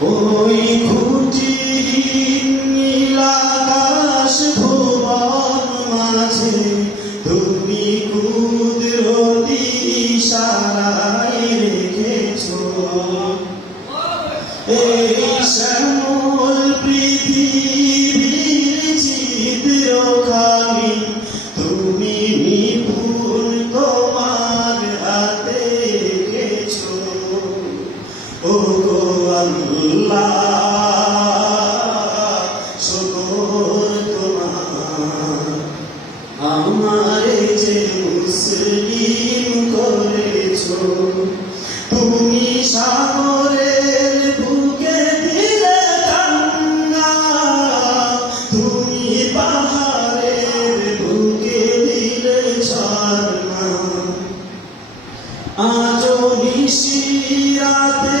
ওই খুঁটিহীন নীল আকাশ ভুবন মাঝে তুমি কুদরতি ইশারায় রেখেছো। এই শ্যামল পৃথিবীর চিত্রখানি তুমি নিপুণ তোমার হাতে এঁকেছো ও গো আল্লাহ শুকর তোমার আমারে যে মুসলিম করেছ তুমি তুমি পাহাড়ের বুকে দিলে ঝর্ণা আজও নিশিরাতে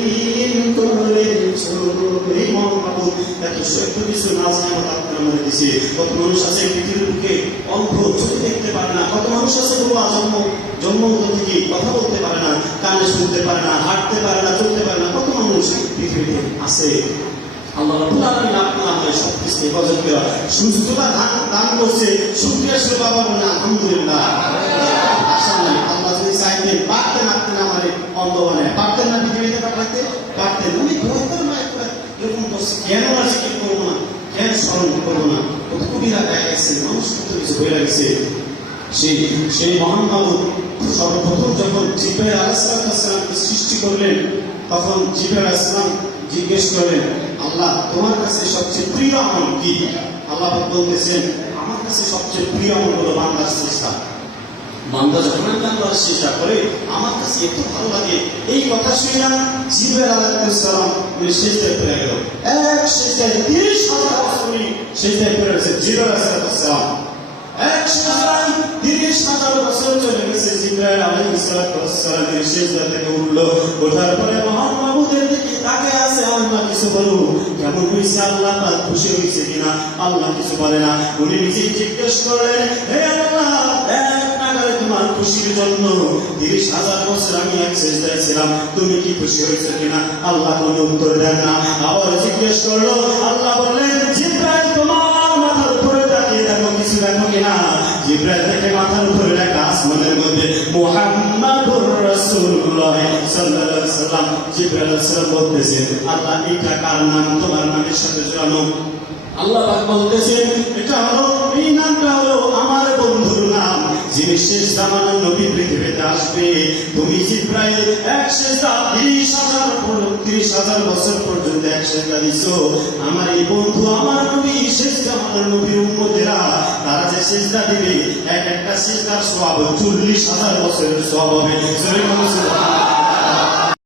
কত মানুষ আছে পৃথিবীর বুকে অন্ধ চোখে দেখতে পারে না কত মানুষ আছে বাবা জন্ম জন্ম থেকে কথা বলতে পারে না কানে শুনতে পারে না হাঁটতে পারে না চলতে পারে না কত মানুষ পৃথিবীতে আছে আল্লাহ রাব্বুল আলামিন আপনার আমাদের সব কিছু হেফাজত করা সুস্থতা দান দান করছে শুকরিয়া শুরু বাবা বলে আলহামদুলিল্লাহ আশা নাই আল্লাহ যদি চাইতেন পারতেন আপনি আমার অন্ধ মানে না পারতেন উনি দরকার না একটা এরকম করছে। কেন আছে কি করব না? কেন স্মরণ করব না? কত কবিরা গায়ে গেছে। মানুষ কত কিছু হয়ে গেছে। সেই সেই মহান বাবু সর্বপ্রথম যখন জিব্রাইল আলাইসালামকে সৃষ্টি করলেন, তখন জিব্রাইল আসলাম জিজ্ঞেস করলেন, আল্লাহ, তোমার কাছে সবচেয়ে প্রিয় আমল কি? আল্লাহ বলতেছেন, আমার কাছে সবচেয়ে প্রিয় আমল হলো বান্দার চেষ্টা। বান্দা যখন আল্লাহর চেষ্টা করে, আমার কাছে এত ভালো লাগে। এই কথা শুনে জিব্রাইল আলাইহিসসালাম উনি পড়ে গেল। এক শেষদায় তিরিশ হাজার বছর উনি পড়ে গেছে জিব্রাইল আলাইহিসসালাম এক শেষদায় তিরিশ হাজার বছর চলে গেছে জিব্রাইল আলাইহিসসালাম এর শেষদা থেকে উঠল। ওঠার পরে মহান মাহবুদের দিকে তাকে আছে আল্লাহ কিছু বলো কেমন হয়েছে আল্লাহ? পাক খুশি হয়েছে কিনা? আল্লাহ কিছু বলে না। উনি নিজেই জিজ্ঞেস করলেন, হে আল্লাহ খুশির জন্য। তিরিশ হাজার বছর আমি এক শেষদায় ছিলাম। তুমি কি খুশি হয়েছে কিনা? আল্লাহ কোনো উত্তর দেন না। আবার জিজ্ঞেস করল, আল্লাহ বললেন, জিব্রাইল, তোমার মাথার উপরে তাকিয়ে দেখো, কিছু দেখো কিনা? জিব্রাইল থেকে মাথার উপরে আসমানের মধ্যে, মুহাম্মাদুর রাসূলুল্লাহ সাল্লাল্লাহু সাল্লাম জিব্রাইল আলাইহিস সালাম বলতেছেন আল্লাহ, এটা কার নাম? তোমার নামের সাথে আল্লাহ বলতেছেন, এটা হলো যিনি শেষ জামানার নবী পৃথিবীতে আসবে, তুমি জিব্রাইল এক শেষদা তিরিশ হাজার তিরিশ হাজার বছর পর্যন্ত এক শেষদা দিছো আমার এই বন্ধু, আমার নবী, শেষ জামানার নবীর উম্মতেরা, তারা যে শেষটা দিবে, এক একটা শেষদার সব চল্লিশ হাজার বছরের সব হবে।